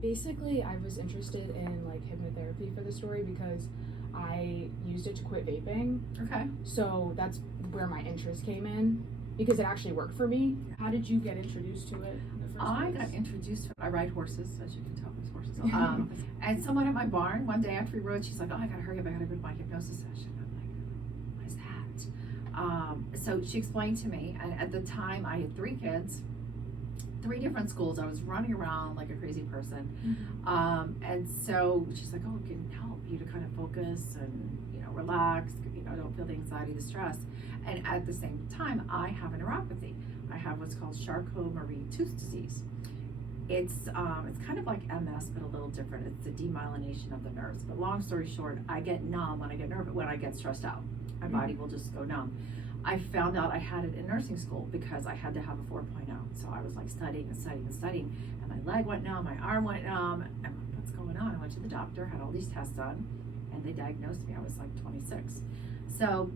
Basically, I was interested in like hypnotherapy for the story because I used it to quit vaping. Okay. So that's where my interest came in because it actually worked for me. How did you get introduced to it in the first I place? got introduced. I ride horses, as you can tell, there's horses. And someone at my barn one day after we rode, she's like, "Oh, I gotta hurry up! I gotta go to my hypnosis session." I'm like, "What is that?" So she explained to me, and at the time I had 3 kids, 3 different schools. I was running around like a crazy person. And so she's like, "Oh, it can help you to kind of focus and, relax, don't feel the anxiety, the stress." And at the same time, I have a neuropathy. I have what's called Charcot-Marie-Tooth disease. It's kind of like MS, but a little different. It's the demyelination of the nerves. But long story short, I get numb when I get nervous, when I get stressed out. My body will just go numb. I found out I had it in nursing school because I had to have a 4.0. So I was like studying, and my leg went numb, my arm went numb. I'm like, what's going on? I went to the doctor, had all these tests done, and they diagnosed me. I was like 26. So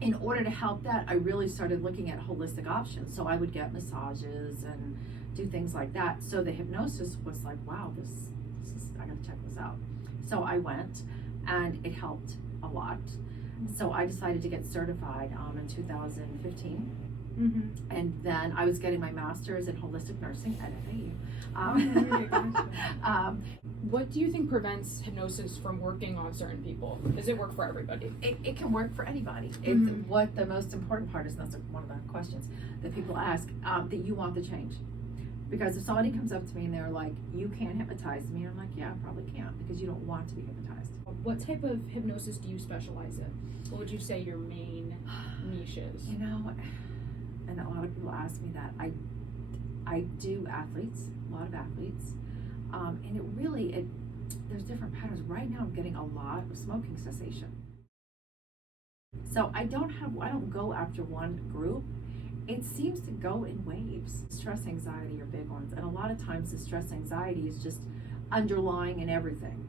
in order to help that, I really started looking at holistic options. So I would get massages and do things like that. So the hypnosis was like, wow, this is, I gotta check this out. So I went, and it helped a lot. So I decided to get certified in 2015. And then I was getting my master's in holistic nursing at FAU. What do you think prevents hypnosis from working on certain people? Does it work for everybody? It can work for anybody. What the most important part is, and that's one of the questions that people ask, that you want the change. Because if somebody comes up to me and they're like, "You can't hypnotize me," I'm like, "Yeah, I probably can't," because you don't want to be hypnotized. What type of hypnosis do you specialize in? What would you say your main niche is? And a lot of people ask me that. I do athletes, a lot of athletes, and there's different patterns. Right now I'm getting a lot of smoking cessation. So I don't go after one group. It seems to go in waves. Stress, anxiety are big ones, and a lot of times the stress, anxiety is just underlying in everything.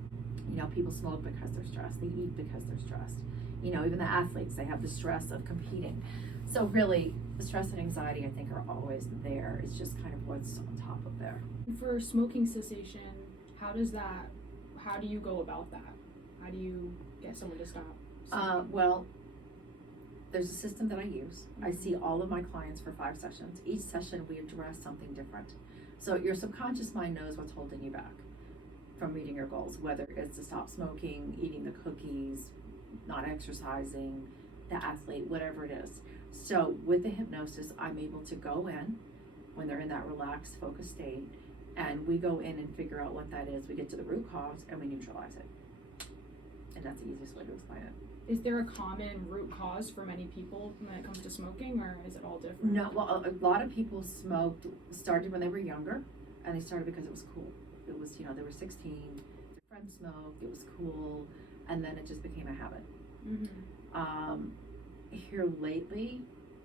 People smoke because they're stressed. They eat because they're stressed. Even the athletes, they have the stress of competing. So really, the stress and anxiety, I think, are always there. It's just kind of what's on top of there. For smoking cessation, how do you go about that? How do you get someone to stop? Well, there's a system that I use. I see all of my clients for 5 sessions. Each session we address something different. So your subconscious mind knows what's holding you back from meeting your goals, whether it's to stop smoking, eating the cookies, not exercising, the athlete, whatever it is. So with the hypnosis, I'm able to go in when they're in that relaxed, focused state, and we go in and figure out what that is. We get to the root cause and we neutralize it. And that's the easiest way to explain it. Is there a common root cause for many people when it comes to smoking, or is it all different? No, well, a lot of people started when they were younger, and they started because it was cool. It was, they were 16, their friends smoked, it was cool, and then it just became a habit. Here lately,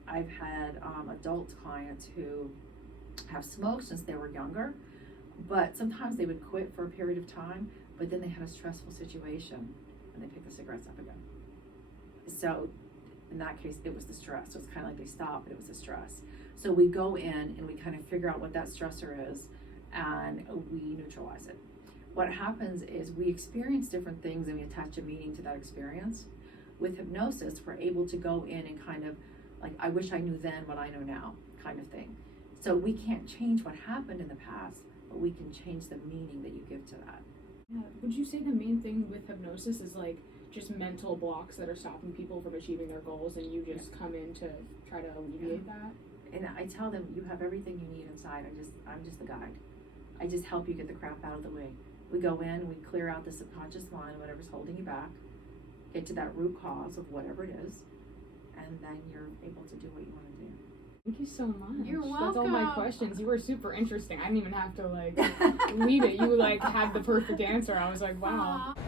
I've had adult clients who have smoked since they were younger, but sometimes they would quit for a period of time, but then they had a stressful situation and they picked the cigarettes up again. So in that case, it was the stress. So it's kind of like they stopped, but it was the stress. So we go in and we kind of figure out what that stressor is, and we neutralize it. What happens is we experience different things and we attach a meaning to that experience. With hypnosis, we're able to go in and kind of like, I wish I knew then what I know now kind of thing. So we can't change what happened in the past, but we can change the meaning that you give to that. Yeah. Would you say the main thing with hypnosis is like just mental blocks that are stopping people from achieving their goals, and you just come in to try to alleviate that? And I tell them, you have everything you need inside. I'm just the guide. I just help you get the crap out of the way. We go in, we clear out the subconscious mind, whatever's holding you back, get to that root cause of whatever it is, and then you're able to do what you want to do. Thank you so much. You're welcome. That's all my questions. You were super interesting. I didn't even have to lead it. You had the perfect answer. I was like, wow. Aww.